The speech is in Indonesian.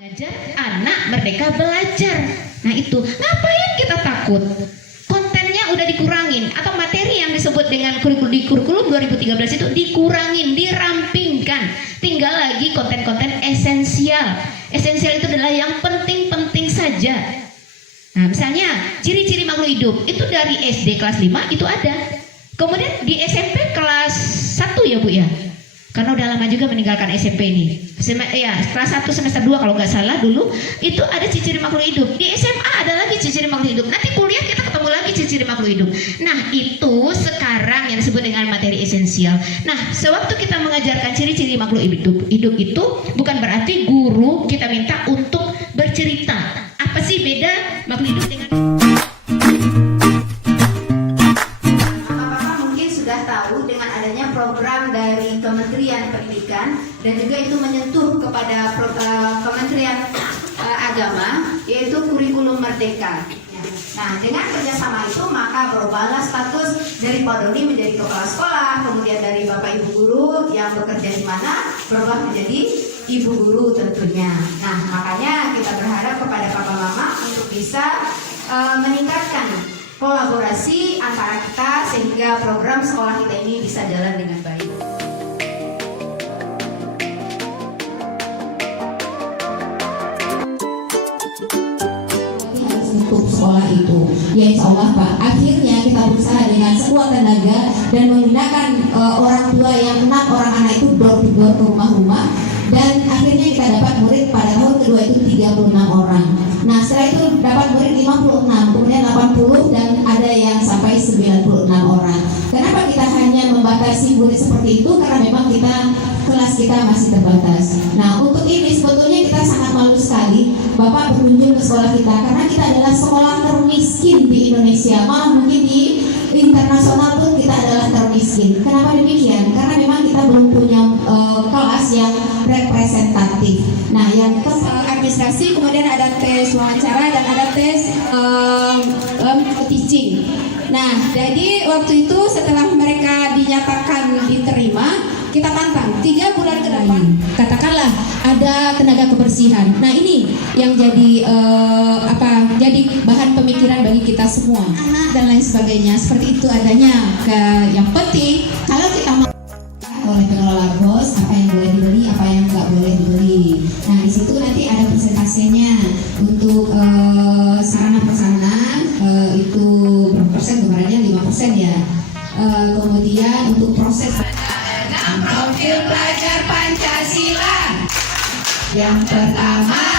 Ngajar anak merdeka belajar. Nah itu, ngapain kita takut? Kontennya udah dikurangin, atau materi yang disebut dengan kurikulum 2013 itu dikurangin, dirampingkan. Tinggal lagi konten-konten esensial. Esensial itu adalah yang penting-penting saja. Nah misalnya ciri-ciri makhluk hidup itu dari SD kelas 5 itu ada. Kemudian di SMP kelas 1 ya Bu ya. Karena udah lama juga meninggalkan SMP ini. Kelas 1 semester 2 kalau nggak salah dulu itu ada ciri-ciri makhluk hidup. Di SMA ada lagi ciri-ciri makhluk hidup. Nanti kuliah kita ketemu lagi ciri-ciri makhluk hidup. Nah itu sekarang yang disebut dengan materi esensial. Nah sewaktu kita mengajarkan ciri-ciri makhluk hidup itu bukan berarti guru kita minta untuk bercerita. Apa sih beda makhluk hidup dengan program dari Kementerian Pendidikan dan juga itu menyentuh kepada Kementerian Agama, yaitu kurikulum merdeka. Nah, dengan kerjasama itu maka berubahlah status dari Pak Doni menjadi kepala sekolah, kemudian dari Bapak Ibu guru yang bekerja di mana berubah menjadi Ibu guru tentunya. Nah, makanya kita berharap kepada Papa Mama untuk bisa meningkatkan kolaborasi antara kita sehingga program sekolah kita ini bisa jalan dengan baik. Untuk sekolah itu, ya insya Allah Pak. Akhirnya kita berusaha dengan sekuat tenaga dan menggunakan orang tua yang 6 orang anak itu door to door ke rumah-rumah. Dan akhirnya kita dapat murid pada tahun kedua itu 36 orang. Nah setelah itu dapat murid 56, kemudian 80 dan ada yang sampai 96 orang. Kenapa kita hanya membatasi murid seperti itu? Karena memang kelas kita masih terbatas. Nah untuk ini sebetulnya kita sangat malu sekali Bapak berkunjung ke sekolah kita, karena kita adalah sekolah termiskin di Indonesia. Malah mungkin di internasional pun kita adalah termiskin. Kenapa demikian? Karena memang kita belum punya kelas yang representatif. Nah, yang administrasi, kemudian ada tes wawancara dan ada tes teaching. Nah, jadi waktu itu setelah mereka dinyatakan diterima, kita tantang 3 bulan ke depan. Katakanlah ada tenaga kebersihan. Nah, ini yang jadi jadi bahan pemikiran bagi kita semua. Anak dan lain sebagainya. Seperti itu adanya. Yang penting kalau kita oleh pengelola BOS apa yang boleh dibeli, apa yang nggak boleh dibeli. Nah di situ nanti ada persentasenya untuk sarana prasarana itu berapa persen, kemarinnya 5% ya. Kemudian untuk proses profil pelajar Pancasila yang pertama